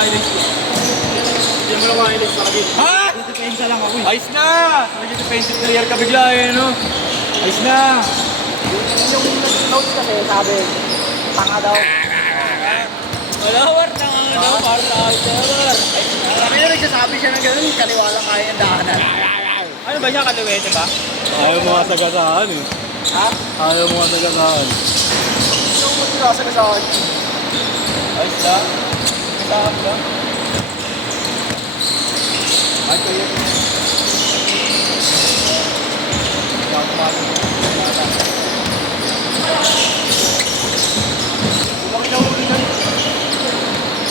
highlights ko. Hindi mo lang highlights sa akin. Ha? Depensa lang ako eh. Ayos na! Naging defensive player ka bigla eh, no? Ayos na! Yung notes kasi sabi, tanga daw. Malawar, tanga daw, para sa autor. Kami na nagsasabi siya ng gano'n, kaniwala kaya yung daanan. Ano ba siya, kaluwete ba? Ayaw mo nga sagasaan eh. Ha? Ayaw mo nga sagasaan. Yung mo sinasa ka sa akin. Ayos na? Masakap ba? Ay, kaya.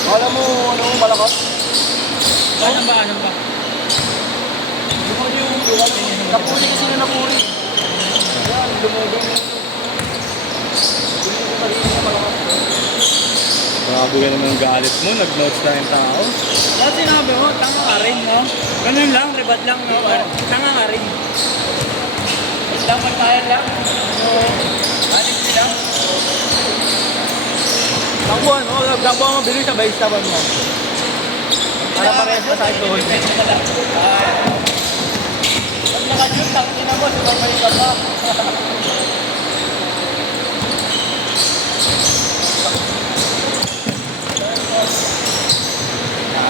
Kala mo, ano, malakas? Ano ba? Napuri kasi na napuri. Yan, lumugong. Grabe ka naman ng galit mo, nag-notes na yung tao. Bakit sinabi mo, tanga ka rin, no? Ganun lang, rebat lang, no? Tanga ka rin. Isang pagtayan lang. Oo. Alis lang. Takbo, ano? Takbo ang mabilis sa base taban mo. Para parehas pa sa ito. Pag naka-shoot, tangin mo, sumabay ka pa.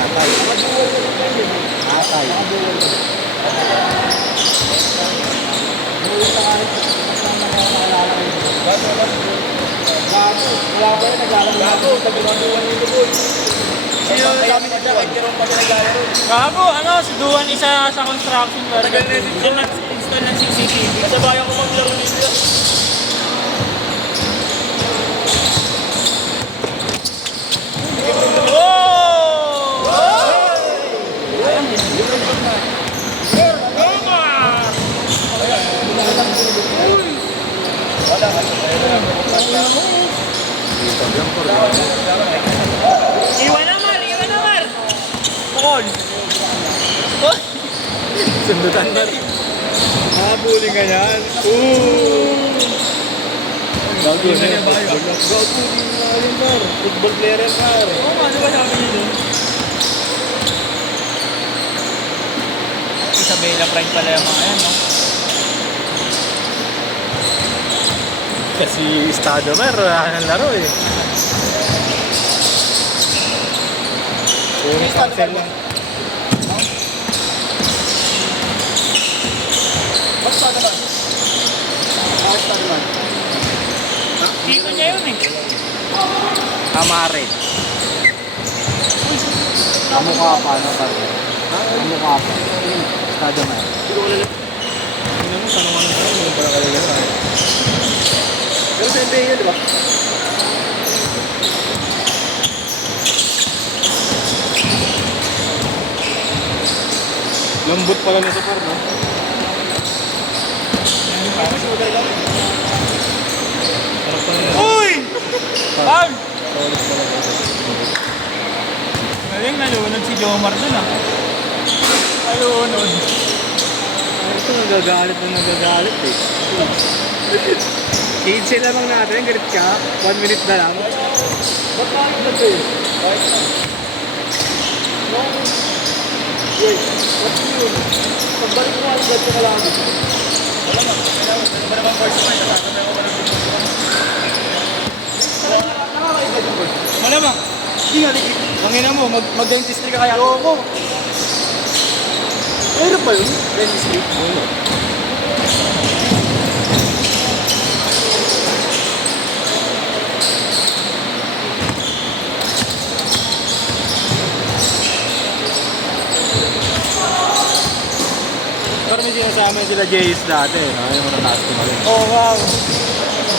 Atay. Atay. Sino sabi niya siya, kahit kirong pa siya naglalaro. Gago, ano, si Duan isa sa construction worker. Tagal na siya nag-install ng CCTV. Kasabayan ko maglaro nito. Iwan na Mar! Bukol! Sundutan na rin. Habulin ka yan. Gago na yan. Gago din na yan, football player yan, Mar. Oo nga, ano ba sabi niyo doon? Isabela Pride pala yung mga yan, no? Kasi Estado Mer, wala nang laro eh. Puro cancel lang. Ba't sa naman? Bakit sa naman? Dito niya yun eh. Amare. Kamukha pa na pare. Kamukha pa. Estado Mer. Hindi mo, tanong ano sa'yo, hindi pala kayo gano'n. Pero sa NBA yun, di ba? Lambot pala na sa par, no? Sarap pala na. Uy! Pag! Saulis pala na. Galing, nalunod si Jomar dun ah. Nalunod. Ito nagagalit na nagagalit eh. Kids lamang natin, galit ka. 1 minute na lang. Ba't bakit na eh? Bakit na? No? Wait, what's yun? Pagbalik mo ang gato ka lang. Wala ba? Ano ba naman first time? Nakakabay ko ba ng gusto ko? Nakakaiba yung first. Malamang. Hindi nga, Pangina mo, mag-dentistry ka kaya. Oo ko. Meron ba yun? Dentistry? Wala. Pero may sinasama sila Jayus dati, no? Yung mga taas ko mali. Oh, wow.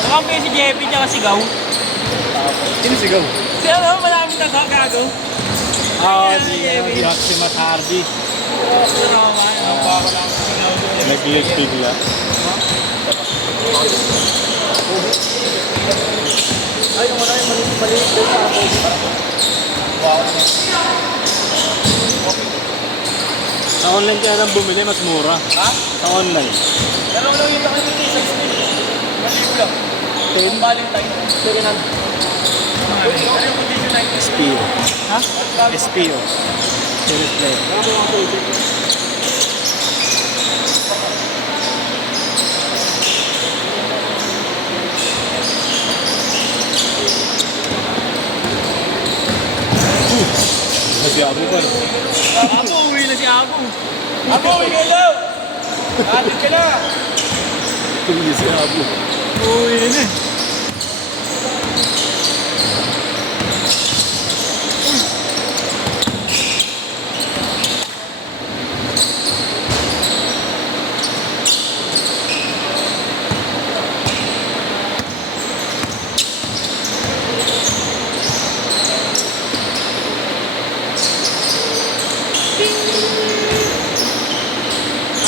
Nakampi si JP tsaka sigaw. Sino sigaw? Si ano, maraming nagagago. Si Maximus Hardy. Ano naman, ano pa ako lang sigaw. Nag-leg bigla. Ay, yung wala yung maliit doon sa ako. Wow. Sa online kaya nang bumili, mas mura. Ha? Sa online. Dalawa lang yung takit nito, isang spin. Maligo lang. 10 Valentine. Second hand. Ano yung condition na ito? Spear. Ha? SPO. Series player. Wala mo mga pwede. Kasi abo pa. Abo, uwi na si Abo. Abo, ikaw daw! Atin ka na! Tuloy si abo. Uwi na.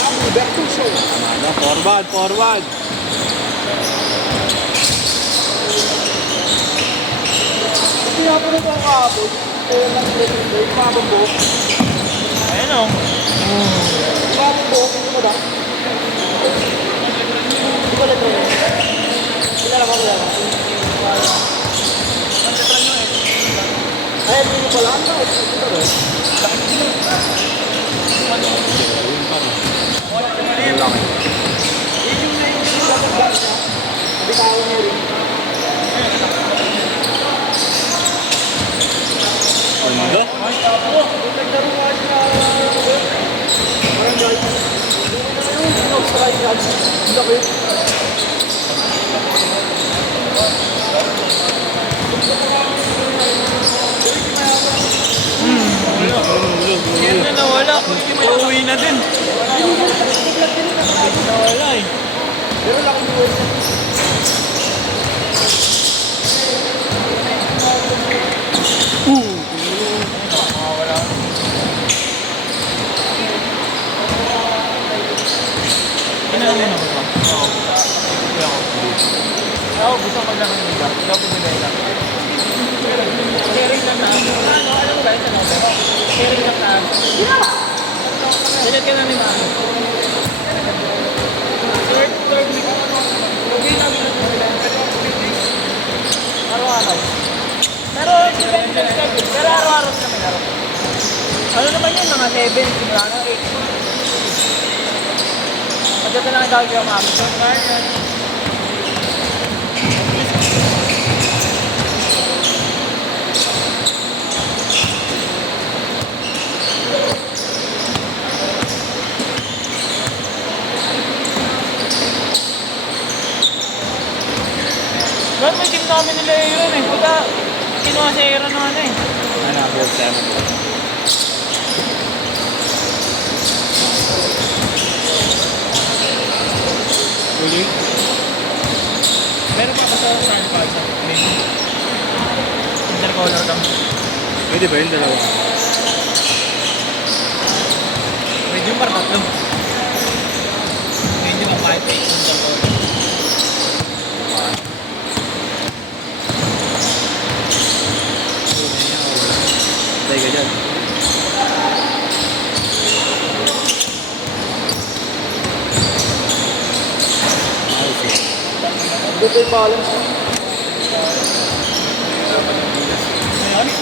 Abo, back to show. Tama na. Forward, forward. Hindi ako na ito ang abo. Kaya lang ito, yung mabang buhok. Ayun o. Yung mabang buhok, hindi mo ba? Hindi ko ito. Kilala ko, kilala. Ay, hindi pala. Ano ba? Ito ba? Ang laki. Hindi ka ako niya rin. Ano? Naglaro nga siya. Parang guys. Hindi na strike guys. Hindi ako yun. Yan na nawala. Uwi na din. Nawala eh. Pero laki mo. Pinalamin ako ba? Oo. Hindi ako. Ako gusto ko lang ng iba. Ikaw pinagay lang. Sharing lang na. Ano? Alam mo ba ito? Sharing lang na. Dalit ka na ni Mami. Third week. Okay lang yun. Araw-araw. Pero depende sa schedule. Pero araw-araw naman araw. Ano naman yun? Mga 7. Simula na 8. Maganda lang ang gagawin Mami. So, kaya yan. Ba't may team namin nila Aaron eh? Puta, kinuha si Aaron ng ano eh. Ano ang board time? Huli? Meron pa ba sa Star Pulse? Intercolor lang. Pwede ba yung dalawa? Medium para tatlo. Medium ang 5-8 intercolor. Patay ka dyan. Ayos yan. Dito yung balance. Marami.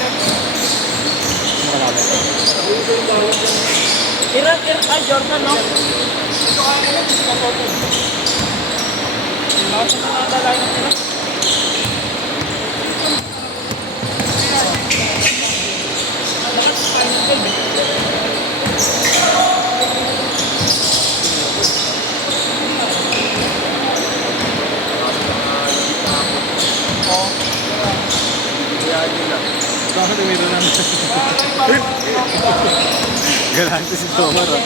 Dito yung balance. Jordan, no? Ito kaya nila, gusto ko po. Lahat na nakadalay na sila. Lahat sa final game, eh. Bakit tumiro lang? Galante si Tomar, ah.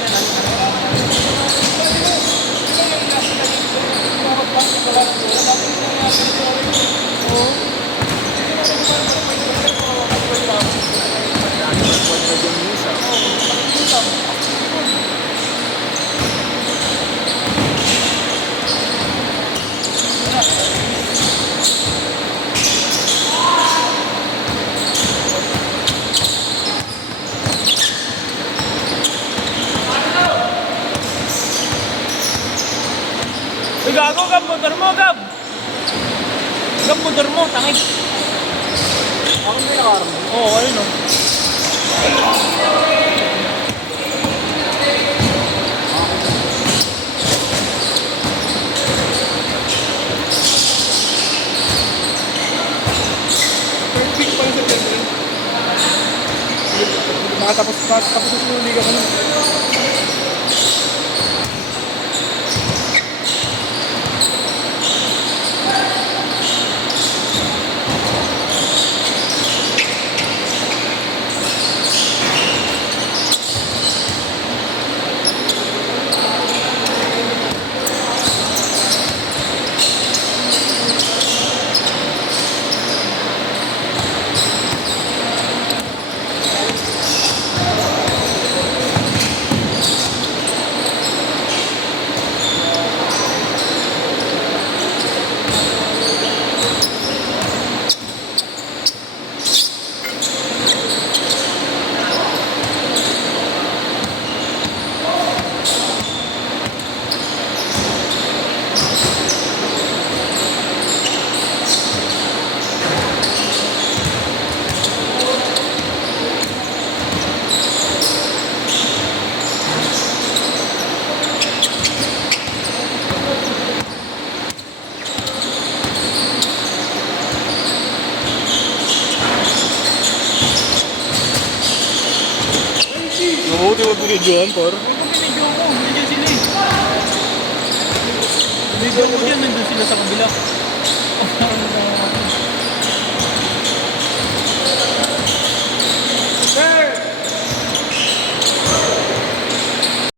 Uy, gago, Gab, motor mo, Gab! Gab, motor mo, tangig. Ako may nakaroon. Oo, ayun, no. Tapos na sinulig ako. Mabuti mo binidyohan, par. Video ko, nandiyan sila eh. Video ko dyan, nandun sila sa kabila.